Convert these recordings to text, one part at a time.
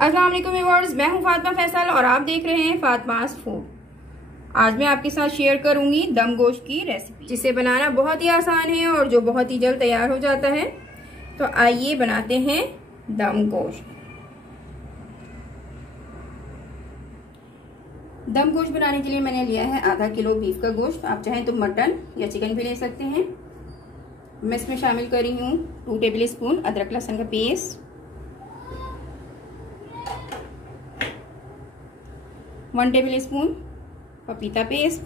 अस्सलाम वालेकुम व्यूअर्स, मैं हूं फातिमा फैसल और आप देख रहे हैं फातिमास फूड। आज मैं आपके साथ शेयर करूंगी दम गोश्त की रेसिपी, जिसे बनाना बहुत ही आसान है और जो बहुत ही जल्द तैयार हो जाता है। तो आइए बनाते हैं दम गोश्त। दम गोश्त बनाने के लिए मैंने लिया है आधा किलो बीफ का गोश्त। आप चाहें तो मटन या चिकन भी ले सकते हैं। मैं इसमें शामिल कर रही हूँ 2 टेबल स्पून अदरक लहसुन का पेस्ट, 1 टेबल स्पून पपीता पेस्ट,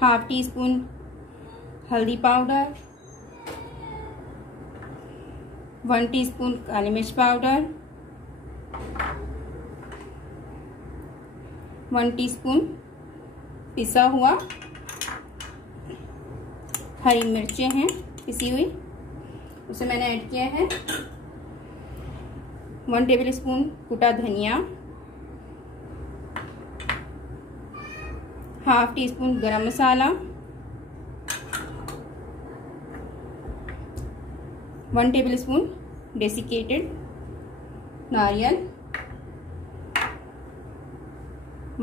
हाफ टी स्पून हल्दी पाउडर, 1 टीस्पून काली मिर्च पाउडर, 1 टीस्पून पिसा हुआ हरी मिर्चें हैं पिसी हुई, उसे मैंने ऐड किया है। 1 टेबल स्पून कुटा धनिया, हाफ टी स्पून गरम मसाला, 1 टेबल स्पून डेसिकेटेड नारियल,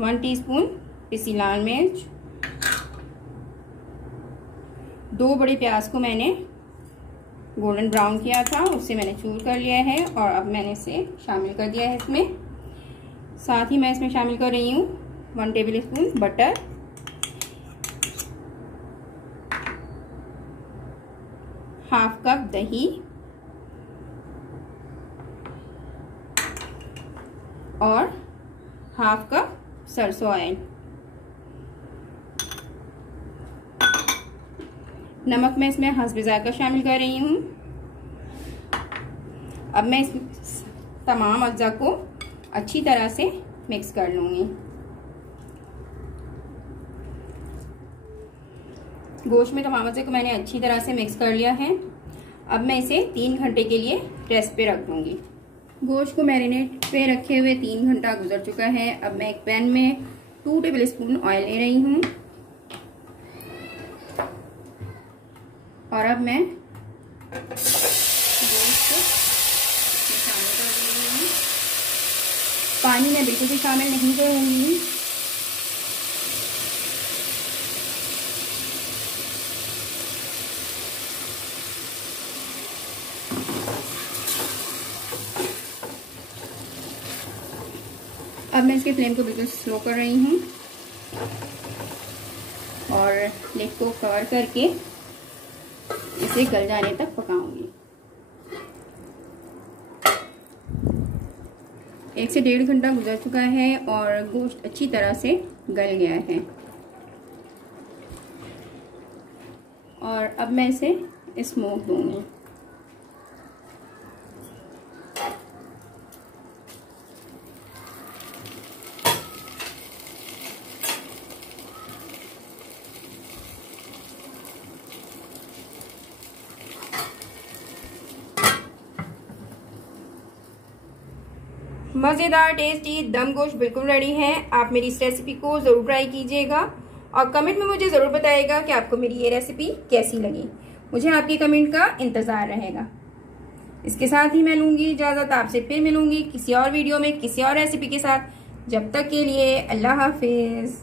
1 टीस्पून पिसी लाल मिर्च, 2 बड़े प्याज को मैंने गोल्डन ब्राउन किया था, उसे मैंने चूर कर लिया है और अब मैंने इसे शामिल कर दिया है इसमें। साथ ही मैं इसमें शामिल कर रही हूँ 1 table spoon butter, half cup दही और हाफ कप सरसों ऑयल। नमक मैं इसमें हस्ब ज़ायक़ा शामिल कर रही हूँ। अब मैं इस तमाम अज्जा को अच्छी तरह से मिक्स कर लूँगी। गोश्त में तमाम अज्जे को मैंने अच्छी तरह से मिक्स कर लिया है। अब मैं इसे 3 घंटे के लिए रेस्ट पे रख दूँगी। गोश्त को मैरिनेट पे रखे हुए 3 घंटा गुजर चुका है। अब मैं एक पैन में 2 टेबल स्पून ऑयल ले रही हूँ और अब मैं गोश्त को शामिल कर रही हूँ। पानी मैं बिल्कुल भी शामिल नहीं करूँगी। अब मैं इसके फ्लेम को बिल्कुल स्लो कर रही हूँ और लिड को कवर करके इसे गल जाने तक पकाऊंगी। 1 से 1.5 घंटा गुजर चुका है और गोश्त अच्छी तरह से गल गया है और अब मैं इसे स्मोक दूंगी। मज़ेदार टेस्टी दम गोश्त बिल्कुल रेडी है। आप मेरी इस रेसिपी को ज़रूर ट्राई कीजिएगा और कमेंट में मुझे ज़रूर बताइएगा कि आपको मेरी ये रेसिपी कैसी लगी। मुझे आपके कमेंट का इंतज़ार रहेगा। इसके साथ ही मैं लूँगी इजाज़त। आपसे फिर मिलूँगी किसी और वीडियो में किसी और रेसिपी के साथ। जब तक के लिए अल्लाह हाफिज़।